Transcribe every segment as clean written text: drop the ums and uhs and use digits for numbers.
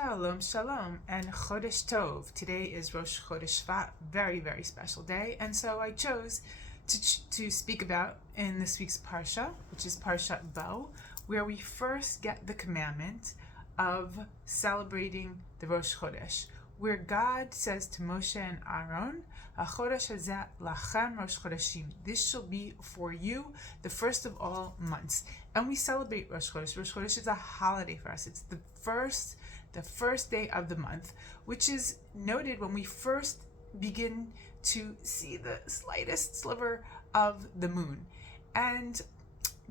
Shalom, shalom, and Chodesh Tov. Today is Rosh Chodesh Shvat, very, very special day, and so I chose to speak about in this week's Parsha, which is Parshat Bo, where we first get the commandment of celebrating the Rosh Chodesh, where God says to Moshe and Aaron, "HaChodesh hazeh lachem Rosh Chodeshim." This shall be for you the first of all months, and we celebrate Rosh Chodesh. Rosh Chodesh is a holiday for us. It's the first day of the month, which is noted when we first begin to see the slightest sliver of the moon, and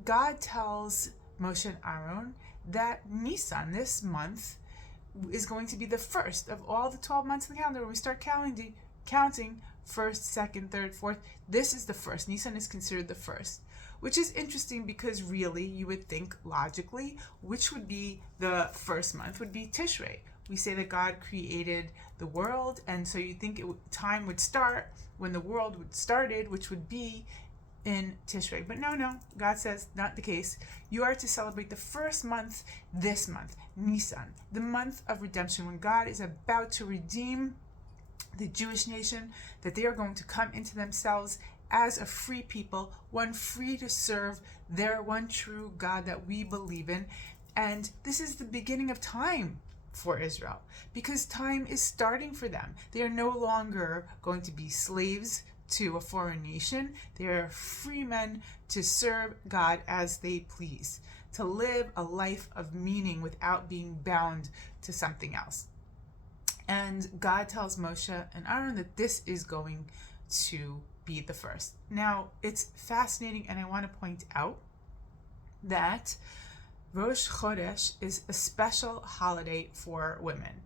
God tells Moshe and Aaron that Nisan, this month, is going to be the first of all the 12 months in the calendar. When we start counting first, second, third, fourth, this is the first. Nisan is considered the first, which is interesting because really you would think logically, which would be the first month would be Tishrei. We say that God created the world, and so you think time would start when the world started, which would be in Tishrei. But no, God says not the case. You are to celebrate the first month, this month, Nisan, the month of redemption, when God is about to redeem the Jewish nation, that they are going to come into themselves as a free people, one free to serve their one true God that we believe in. And this is the beginning of time for Israel, because time is starting for them. They are no longer going to be slaves to a foreign nation. They are free men to serve God as they please, to live a life of meaning without being bound to something else. And God tells Moshe and Aaron that this is going to be the first. Now, it's fascinating, and I want to point out that Rosh Chodesh is a special holiday for women.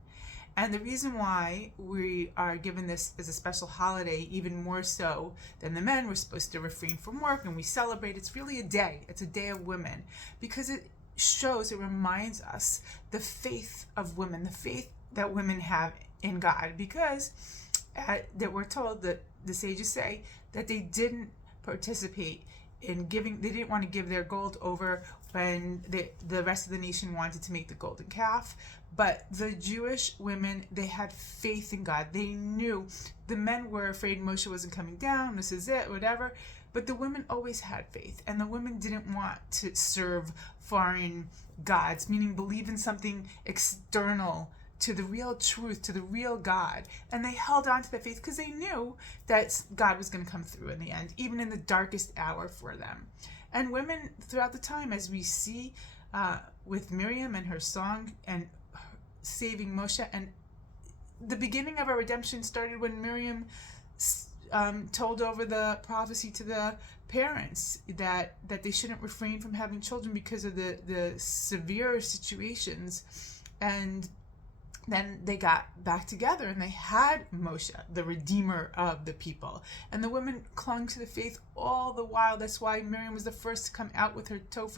And the reason why we are given this as a special holiday, even more so than the men, we're supposed to refrain from work and we celebrate. It's really a day. It's a day of women, because it reminds us the faith of women, the faith that women have in God, because that we're told that the sages say that they didn't participate in giving, they didn't want to give their gold over when the rest of the nation wanted to make the golden calf. But the Jewish women, they had faith in God. They knew. The men were afraid Moshe wasn't coming down, this is it, whatever. But the women always had faith, and the women didn't want to serve foreign gods, meaning believe in something external to the real truth, to the real God. And they held on to that faith because they knew that God was going to come through in the end, even in the darkest hour for them. And women throughout the time, as we see with Miriam and her song and saving Moshe, and the beginning of our redemption started when Miriam told over the prophecy to the parents that they shouldn't refrain from having children because of the severe situations. And then they got back together and they had Moshe, the redeemer of the people. And the women clung to the faith all the while. That's why Miriam was the first to come out with her toph,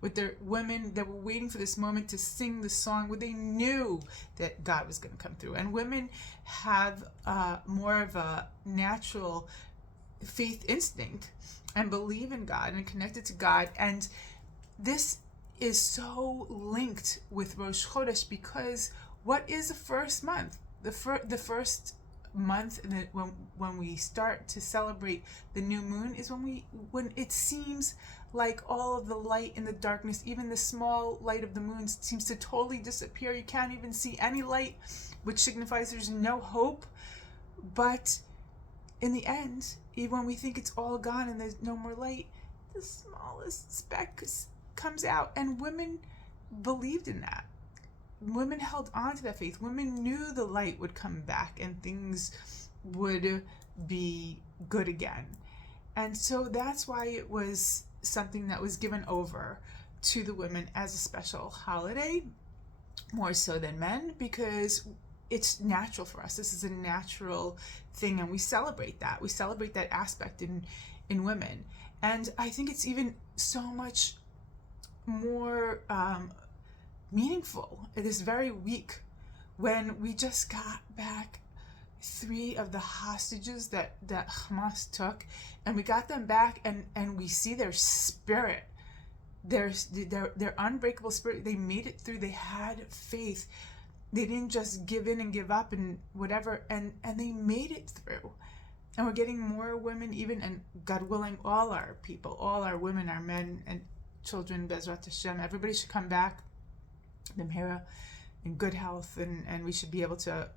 with their women that were waiting for this moment to sing the song where they knew that God was going to come through. And women have more of a natural faith instinct and believe in God and connected to God. And this is so linked with Rosh Chodesh, because what is the first month? The first month when we start to celebrate the new moon is when it seems like all of the light in the darkness, even the small light of the moon, seems to totally disappear. You can't even see any light, which signifies there's no hope. But in the end, even when we think it's all gone and there's no more light, the smallest speck comes out. And women believed in that. Women held on to that faith. Women knew the light would come back and things would be good again. And so that's why it was something that was given over to the women as a special holiday, more so than men, because it's natural for us. This is a natural thing, and we celebrate that. We celebrate that aspect in women. And I think it's even so much more meaningful this very week, when we just got back 3 of the hostages that Hamas took, and we got them back, and we see their spirit, their unbreakable spirit. They made it through. They had faith. They didn't just give in and give up and whatever, and they made it through. And we're getting more women even, and God willing, all our people, all our women, our men and children, Bezrat Hashem, everybody should come back, B'mehera, in good health, and we should be able to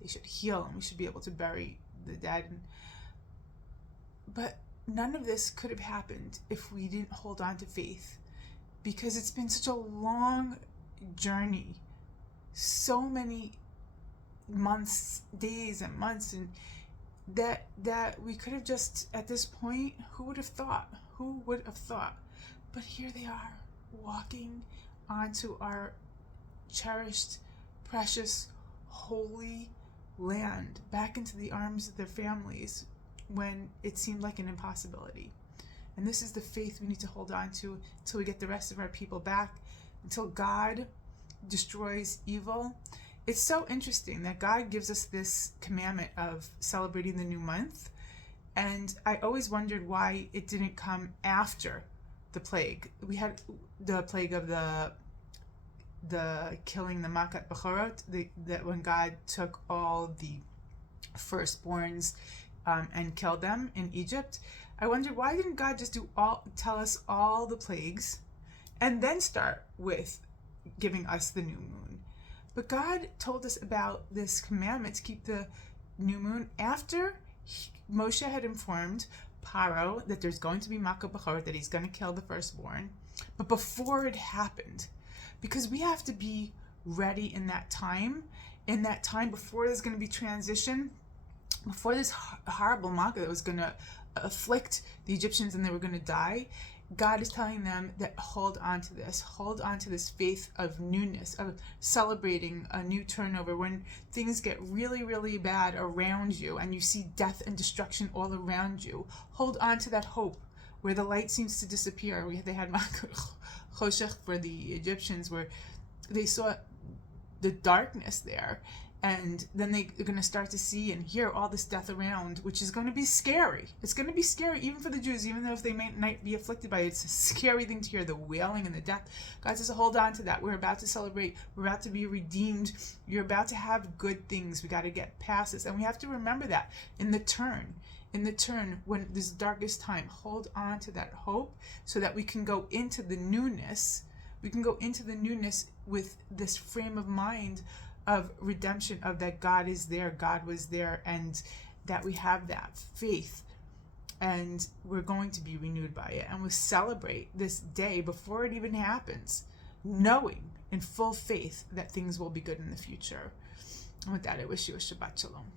they should heal, and we should be able to bury the dead. But none of this could have happened if we didn't hold on to faith, because it's been such a long journey, so many months, days and months, and that we could have just, at this point, who would have thought? But here they are, walking onto our cherished, precious, holy land, back into the arms of their families when it seemed like an impossibility. And this is the faith we need to hold on to until we get the rest of our people back, until God destroys evil. It's so interesting that God gives us this commandment of celebrating the new month, and I always wondered why it didn't come after the plague. We had the plague of the killing, the Makat Bechorot, that when God took all the firstborns and killed them in Egypt. I wondered, why didn't God just tell us all the plagues and then start with giving us the new moon? But God told us about this commandment to keep the new moon after Moshe had informed Paro that there's going to be Makat Bechorot, that he's going to kill the firstborn, but before it happened, because we have to be ready in that time before there's going to be transition, before this horrible Makkah that was going to afflict the Egyptians and they were going to die. God is telling them that hold on to this faith of newness, of celebrating a new turnover. When things get really, really bad around you and you see death and destruction all around you, hold on to that hope where the light seems to disappear. They had Choshech for the Egyptians, where they saw the darkness there, and then they're going to start to see and hear all this death around, which is going to be scary. It's going to be scary even for the Jews, even though if they might be afflicted by it. It's a scary thing to hear, the wailing and the death. God says, hold on to that. We're about to celebrate. We're about to be redeemed. You're about to have good things. We got to get past this. And we have to remember that in the turn, when this darkest time, hold on to that hope so that we can go into the newness. We can go into the newness with this frame of mind of redemption, of that God is there, God was there, and that we have that faith, and we're going to be renewed by it. And we'll celebrate this day before it even happens, knowing in full faith that things will be good in the future. And with that, I wish you a Shabbat Shalom.